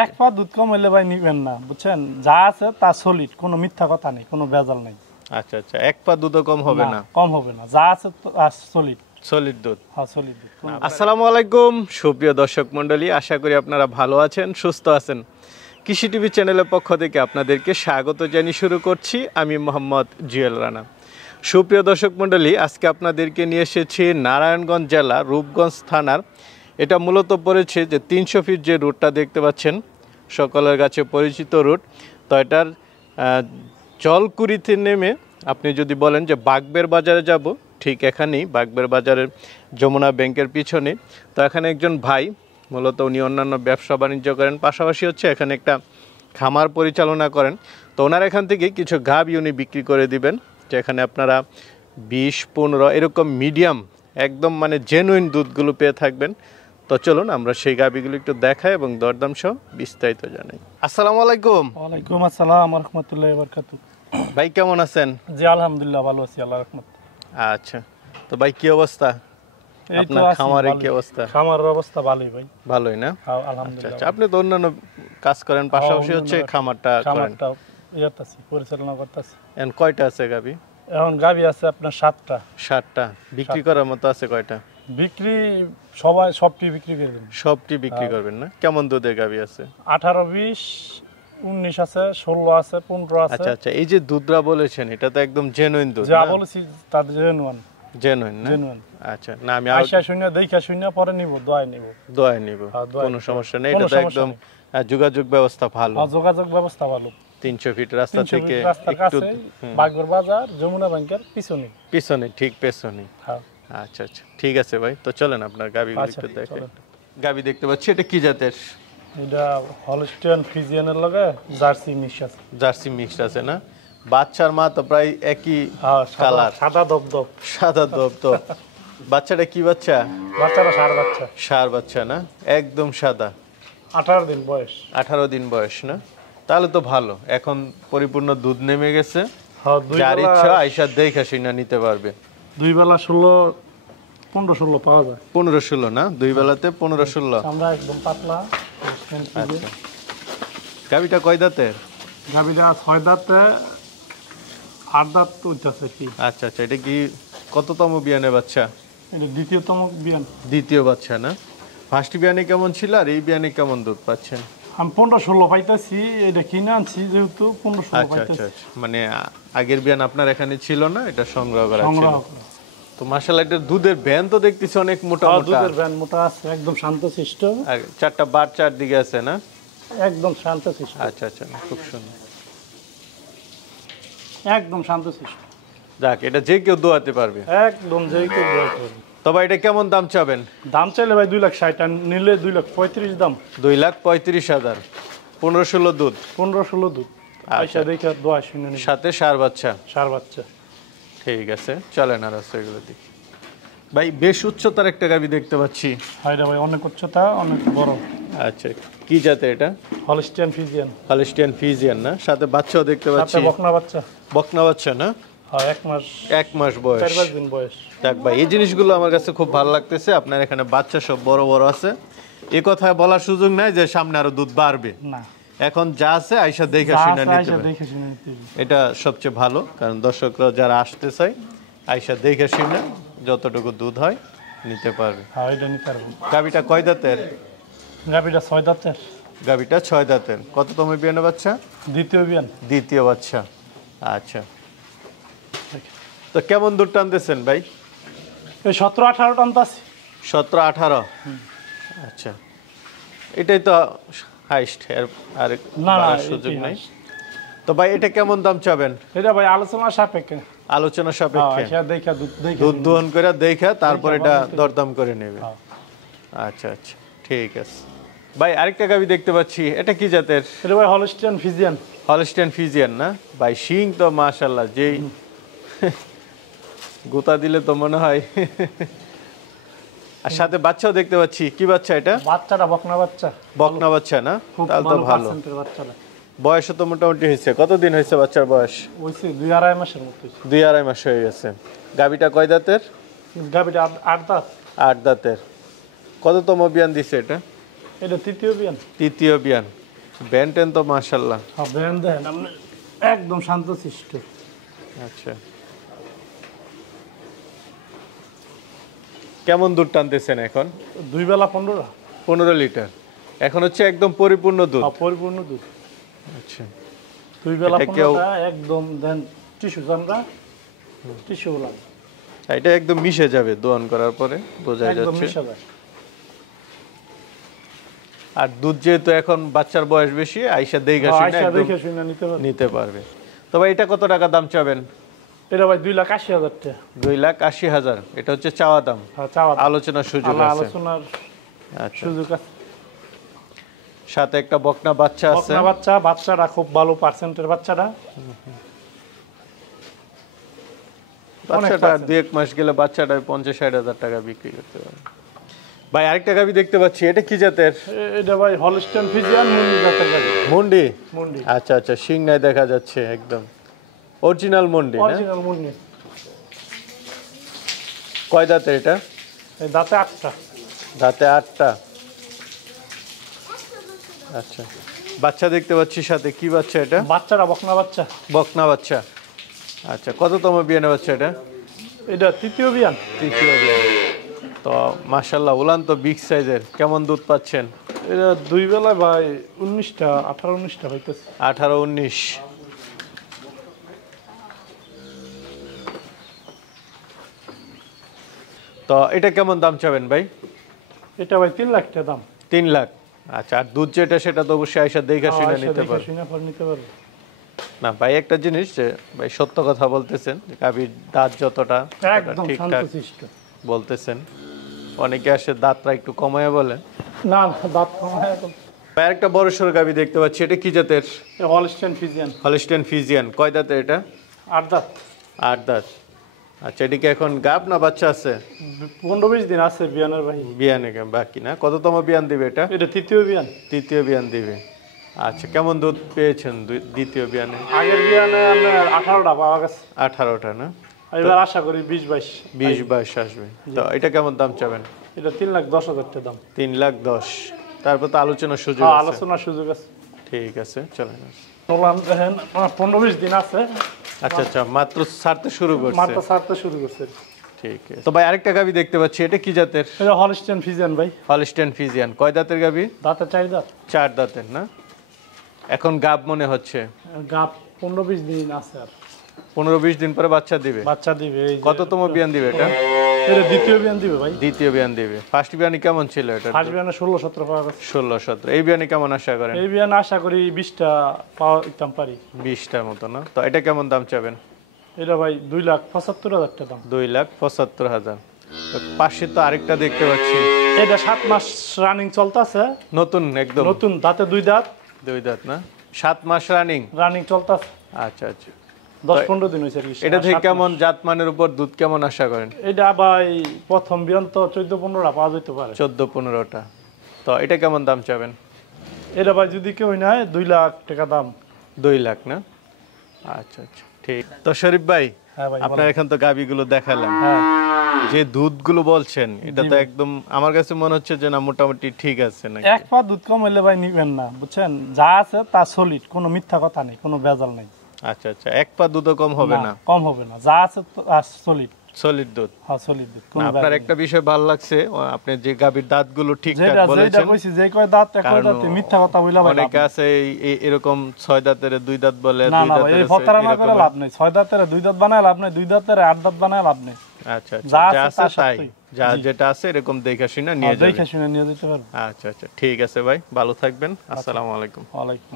এক পা দুধ কম হইলে ভাই নিবেন না, বুঝছেন? যা আছে তা সলিড, কোনো মিথ্যা কথা নেই, কোনো ভেজাল নেই। আচ্ছা আচ্ছা, এক পা দুধও কম হবে না? কম হবে না, যা আছে সলিড। সলিড দুধ। হ্যাঁ, সলিড দুধ। আসসালামু আলাইকুম সুপ্রিয় দর্শক মণ্ডলী, আশা করি আপনারা ভালো আছেন, সুস্থ আছেন। কৃষি টিভি চ্যানেলের পক্ষ থেকে আপনাদেরকে স্বাগত জানিয়ে শুরু করছি আমি মোহাম্মদ জুয়েল রানা। সুপ্রিয় দর্শক মণ্ডলী, আজকে আপনাদেরকে নিয়ে এসেছি নারায়ণগঞ্জ জেলা রূপগঞ্জ থানার। এটা মূলত পড়েছে যে 300 ফিট যে রুটটা দেখতে পাচ্ছেন, সকলের কাছে পরিচিত রুট। তো এটার জলকুড়িতে নেমে আপনি যদি বলেন যে বাগবের বাজারে যাব, ঠিক এখানেই বাগবের বাজারের যমুনা ব্যাংকের পিছনে। তো এখানে একজন ভাই, মূলত উনি অন্যান্য ব্যবসা বাণিজ্য করেন, পাশাপাশি হচ্ছে এখানে একটা খামার পরিচালনা করেন। তো ওনার এখান থেকে কিছু গাভী উনি বিক্রি করে দিবেন, যেখানে আপনারা 20-15 এরকম মিডিয়াম একদম মানে জেনুইন দুধগুলো পেয়ে থাকবেন। তো চলুন আমরা সেই গাভীগুলো একটু দেখাই এবং দরদাম সহ বিস্তারিত জানাই। আসসালামু আলাইকুম। ওয়ালাইকুম আসসালাম ওয়া রাহমাতুল্লাহি ওয়া বারাকাতুহু। ভাই কেমন আছেন? জি আলহামদুলিল্লাহ ভালো আছি, আল্লাহর রহমত। আচ্ছা, তো ভাই কি অবস্থা আপনার খামারের? কি অবস্থা? খামারের অবস্থা ভালোই ভাই। ভালোই না? আলহামদুলিল্লাহ। আচ্ছা, আপনি তো অন্যান্য কাজ করেন, পাশাপাশি হচ্ছে খামারটা করেন। ইয়াতাছি, পরিচালনা করতেছি। এখন কয়টা আছে গাভী? এখন গাভী আছে আপনার 7টা। 7টা। বিক্রি করার মতো আছে কয়টা? বিক্রি সবটি বিক্রি করে দেব। সবটি বিক্রি করবেন না? কেমন দুধের গাভী আছে? 18, 20, 19 আছে, 16 আছে, 15 আছে। আচ্ছা আচ্ছা, এই যে দুধরা বলেছেন এটা তো একদম জেনুইন দুধ? যা বলেছি তাদের জেনুইন না? জেনুইন। আচ্ছা, না আমি আশা শুনে দেখা শুনে পরে নিব, দোয়াই নিব। দোয়াই নিব, কোনো সমস্যা নেই। এটা তো একদম যোগাযোগ ব্যবস্থা ভালো। যোগাযোগ ব্যবস্থা ভালো। 300 ফিট রাস্তা থেকে একটু বাগবের বাজার, যমুনা ব্যাংকের পিছনে। পিছনে, ঠিক পেছনে। হ্যাঁ। আচ্ছা আচ্ছা, ঠিক আছে ভাই, তো চলেন আপনার গাভীগুলো একটু দেখেন। গাভী দেখতে পাচ্ছি, এটা কি জাতের? এটা হলস্টিয়ান ফ্রিজিয়ানের লগে জার্সি মিক্স আছে। জার্সি মিক্সড আছে না? বাচ্চার মা তো প্রায় একই কালার, সাদা দবদব। সাদা দবদব। বাচ্চাটা কি বাচ্চা? বাচ্চাটা ষাঁড় বাচ্চা। ষাঁড় বাচ্চা না? একদম সাদা। 18 দিন বয়স। 18 দিন বয়স না? তাহলে তো ভালো, এখন পরিপূর্ণ দুধ নেমে গেছে। হ্যাঁ, যার ইচ্ছা আইসা দেখে শুনে নিতে পারবে। দুই বেলা 15-16 পাওয়া যায়। 15-16 না? দুই বেলাতে 15-16। আমরা একদম পাতলা। আচ্ছা, গাভীটা কয় দাঁতের? গাভীটা 6 দাঁতে, 8 দাঁত উঠতেছে কি। আচ্ছা আচ্ছা, এটা কি কততম বিয়ানে বাচ্চা? এটা দ্বিতীয়তম বিয়ান। দ্বিতীয় বাচ্চা না? ফার্স্ট বিয়ানে কেমন ছিল আর এই বিয়ানে কেমন দুধ পাচ্ছেন? আমি 15-16 পাইতেছি, এটা কিনে আনছি যেহেতু 15-16 পাইতেছি। আচ্ছা, মানে আগের বিয়ান আপনার এখানে ছিল না, এটা সংগ্রহ করা ছিল। তো মাশাআল্লাহ, এটা দুধের ভ্যান তো দেখতেছি অনেক মোটা মোটা। দুধের ভ্যান মোটা আছে, একদম শান্তশিষ্ট। আর 4টা বার চারদিকে আছে না? একদম শান্তশিষ্ট। আচ্ছা আচ্ছা, খুব সুন্দর, একদম শান্তশিষ্ট। যাক, এটা যে কেউ দোয়াতে পারবে। একদম যে কেউ দোয়াতে পারবে। তবে এটা কেমন দাম চাবেন? দাম চাইলে ভাই 2,60,000, আর নিলে 2,35,000 দাম। 2,35,000। 15-16 দুধ? 15-16 দুধ। আচ্ছা, দেখে দোয়া শুনে নিন। সাথে ষাঁড় বাচ্চা? ষাঁড় বাচ্চা। ঠিক আছে, চলেন আর আছে এগুলো দিই। ভাই বেশ উচ্চতার একটা গাভী দেখতে পাচ্ছি। হ্যাঁ ভাই, অনেক উচ্চতা, অনেক বড়। আচ্ছা, কি জাতে এটা? Holstein Friesian. হলস্টিয়ান ফ্রিজিয়ান না? সাথে বাচ্চাও দেখতে পাচ্ছি। সাথে বকনা বাচ্চা। বকনা বাচ্চা না? হ্যাঁ, 1 মাস বয়স। 4-5 দিন বয়স। দেখ ভাই, এই জিনিসগুলো আমার কাছে খুব ভালো লাগতেছে। আপনার এখানে বাচ্চা সব বড় বড় আছে, এ কথা বলার সুযোগ নাই যে সামনে আরো দুধ বাড়বে না। এখন যা আছে আইসা দেখে শুনে নিতে হবে, এটা সবচেয়ে ভালো। কারণ দর্শকরা যারা আসতে চায় আইসা দেখে শুনে যতটুকু দুধ হয় নিতে পারবে। হ্যাঁ, এটা নিতে পারবো। গাভীটা কয় দাঁতের? গাভীটা 6 দাঁতের। গাভীটা 6 দাঁতের। কততম বিয়ানে বাচ্চা? দ্বিতীয় বিয়ান। দ্বিতীয় বাচ্চা। আচ্ছা, তো কেমন দুধ টানতেছেন ভাই? এই 17-18 টানতাছি। 17-18? আচ্ছা, এটাই তো হাইস্ট, আর সুযোগ নাই। তো ভাই এটা কেমন দাম চাবেন? এটা ভাই আলোচনা সাপেক্ষে। আলোচনা সাপেক্ষে? দুধ দোহন করে দেখা তারপর এটা দরদাম করে নেবে। আচ্ছা আচ্ছা, ঠিক আছে ভাই। আরেকটা গাভী দেখতে পাচ্ছি, এটা কি জাতের? এটা ভাই হলস্টিয়ান ফ্রিজিয়ান। হলস্টিয়ান ফ্রিজিয়ান না? ভাই শিং তো মাশাআল্লাহ, যেই গোতা দিলে তো মনে হয়। আর সাথে বাচ্চাও দেখতে পাচ্ছি, কি বাচ্চা এটা? বাচ্চাটা বকনা বাচ্চা। বকনা বাচ্চা না? তাহলে তো ভালো। বয়স তো মোটামুটি হয়েছে, কতদিন হয়েছে বাচ্চার বয়স? হয়েছে 2-2.5 মাসের মতো। 2-2.5 মাস হয়ে গেছে। গাভীটা কয় দাঁতের? গাভীটা 8 দাঁত। 8 দাঁতের। কততম বিয়ান দিছে এটা? এটা তৃতীয় বিয়ান। তৃতীয় বিয়ান। ব্যান্টেন তো মাশাআল্লাহ। হ্যাঁ ব্যান দেখেন আপনি, একদম শান্তশিষ্ট। আচ্ছা, কেমন দুধ টানতেছেন এখন? 2 বেলা 15। 15 লিটার। এখন হচ্ছে একদম পরিপূর্ণ দুধ। পরিপূর্ণ দুধ। আচ্ছা, 2 বেলা এটা কেউ- 15টা একদম দেন টিস্যু চামড়া, টিস্যু লাগে এটা একদম মিশে যাবে দোয়ান করার পরে, বোঝা একদম যাচ্ছে। মিশে যায়। আর দুধ যেহেতু এখন বাচ্চার বয়স বেশি, আইসা দেখে শুনে আয়সা একদম দেখে শুনে নিতে পারবে। নিতে পারবে। তবে এটা কত টাকা দাম চাবেন? এটা ভাই 2,80,000 টাকা। 2,80,000 এটা হচ্ছে চাওয়া দাম। হ্যাঁ চাওয়া আলোচনার সুযোগ আছে। আলোচনার আচ্ছা, সুযোগ আছে। সাথে একটা বকনা বাচ্চা আছে। বকনা বাচ্চা, বাচ্চাটা খুব ভালো পার্সেন্টের বাচ্চাটা। বাচ্চাটা 2-1 মাস গেলে বাচ্চাটা 50-60 হাজার টাকা বিক্রি করতে পারবে। ভাই আরেকটা গাভি দেখতে পাচ্ছি, এটা কি জাতের? এটা ভাই হলস্টাইন ফ্রিজিয়ান মুন্ডি জাতের গাভি। মুন্ডি। মুন্ডি আচ্ছা আচ্ছা, শিং নাই দেখা যাচ্ছে, একদম অরিজিনাল মুন্ডি না? অরিজিনাল মুন্ডি। কয় দাঁতের এটা? এই দাঁতে 8টা। দাঁতে 8টা। আচ্ছা, বাচ্চা দেখতে পাচ্ছি সাথে, কি বাচ্চা এটা? বাচ্চাটা বকনা বাচ্চা। বকনা বাচ্চা। আচ্ছা, কততম বিয়ানে বাচ্চা এটা? এটা তৃতীয় বিয়ান। তৃতীয় বিয়ান। তো মাশাআল্লাহ, উলান তো বিগ সাইজের। কেমন দুধ পাচ্ছেন? এটা 2 বেলায় ভাই 19টা 18-19টা হইতেছে। 18-19। তো এটা কেমন দাম চাবেন ভাই? এটা ভাই 3 লাখ টাকা দাম। 3 লাখ। আচ্ছা, আর দুধ যেটা সেটা তো অবশ্যই আইসা দেখে শুনে আয়সা নিতে দেখে পারবে। শুনে পর নিতে পারবে। না ভাই, একটা জিনিস যে ভাই সত্য কথা বলতেছেন, গাভীর দাঁত যতটা একদম ঠিকঠাক শান্তশিষ্ট। বলতেছেন। অনেকে আসে দাঁতটা একটু কমায় বলে। না না, দাঁত কমায় একদম। ভাই একটা বড় সড়ো গাভী দেখতে পাচ্ছি, এটা কি জাতের? Holstein Friesian. Holstein Friesian. কয় দাঁতের এটা? 8 দাঁত। 8 দাঁত। আচ্ছা, এদিকে এখন গাব না বাচ্চা আছে? 15-20 দিন আছে বিয়ানের ভাই। বিয়ানে বাকি না? কততম বিয়ান দিবে এটা? এটা তৃতীয় বিয়ান। তৃতীয় বিয়ান দিবে। আচ্ছা, কেমন দুধ পেয়েছেন দ্বিতীয় বিয়ানে? আগের বিয়ানে আপনার 18টা পাওয়া গেছে। 18টা না? এবার আশা করি 20-22। 20-22 আসবে। তো এটা কেমন দাম চাবেন? এটা 3,10,000 টাকা দাম। 3,10,000। তারপর তো আলোচনার সুযোগ হ্যাঁ আছে। আলোচনার সুযোগ আছে। ঠিক আছে, চলেন। বললাম দেখেন 15-20 দিন আছে। আচ্ছা আচ্ছা, মাত্র ছাড়তে শুরু করছে। মাত্র ছাড়তে শুরু করছে। ঠিক আছে। তো ভাই আরেকটা গাভী দেখতে পাচ্ছি, এটা কি জাতের? এটা হলস্টাইন ফ্রিজিয়ান ভাই। Holstein Friesian. কয় দাঁতের গাভী? দাঁতে 4 দাঁত। 4 দাঁতের না? এখন গাব মনে হচ্ছে। গাপ 15-20 দিন আছে আর। 15-20 দিন পরে বাচ্চা দিবে। বাচ্চা দিবে। এই যে- কততম বিয়ান দিবে এটা? এটা দ্বিতীয় বিয়ান দিবে ভাই। দ্বিতীয় বিয়ান দিবে। ফার্স্ট বিয়ানে কেমন ছিল এটা? ফার্স্ট বিয়ানে 16-17 পাওয়া গেছে। 16-17। এই বিয়ানে কেমন আশা করেন? এই বিয়ানে আশা করি 20টা পাওয়া ইতাম পারি। 20টার মতো না? তো এটা কেমন দাম চাবেন? এটা ভাই 2,75,000 টাকা দাম। 2,75,000। পাশে তো আরেকটা দেখতে পাচ্ছি, এটা 7 মাস রানিং চলতেছে। নতুন একদম। নতুন দাঁতে 2 দাঁত। 2 দাঁত না? 7 মাস রানিং। রানিং চলতেছে। আচ্ছা আচ্ছা। 10-15 দিন হয়েছে আর কি। এটা থেকে 7 কেমন মাস। জাতমানের উপর দুধ কেমন আশা করেন? এটা ভাই প্রথম বিয়ান তো 14-15টা পাওয়া যেতে পারে। 14-15টা। তো এটা কেমন দাম চাবেন? এটা ভাই যদি কেউ নেয় 2 লাখ টাকা দাম। 2 লাখ না? আচ্ছা আচ্ছা, ঠিক। তো শরীফ ভাই, হ্যাঁ ভাই আপনার এখান তো গাবিগুলো দেখালাম, হ্যাঁ যে দুধগুলো বলছেন এটা তো একদম আমার কাছে মনে হচ্ছে যে না মোটামুটি ঠিক আছে নাকি? এক পা দুধ কম হইলে ভাই নিবেন না, বুঝছেন? যা আছে তা সলিড, কোনো মিথ্যা কথা নেই, কোনো ভেজাল নেই। আচ্ছা আচ্ছা, এক পা দুধও কম হবে না? কম হবে না, যা আছে সলিড। সলিড দুধ। হ্যাঁ সলিড দুধ। না, আপনার একটা বিষয় ভালো লাগছে, আপনি যে গাবির দাঁতগুলো ঠিকঠাক যেটা বলেছেন। কইছি যে কয় দাঁত এক কারণ দাঁতে মিথ্যা কথা বইলা ভাই অনেকে আছে এরকম 6 দাঁতের 2 দাঁত বলে, না 2 না দাঁতের এই প্রতারণা করে লাভ নেই। 6 দাঁতের 2 দাঁত বানায় লাভ নেই, 2 দাঁতের 8 দাঁত বানায় লাভ নেই। আচ্ছা আচ্ছা, যা যা আছে আছে তা তাই, সত্যি। যা যেটা আছে এরকম দেখে শুনে নিয়ে যাবেন। দেখে শুনে নিয়ে যেতে পারবো। আচ্ছা আচ্ছা, ঠিক আছে ভাই, ভালো থাকবেন। আসসালামু আলাইকুম। ওয়ালাইকুম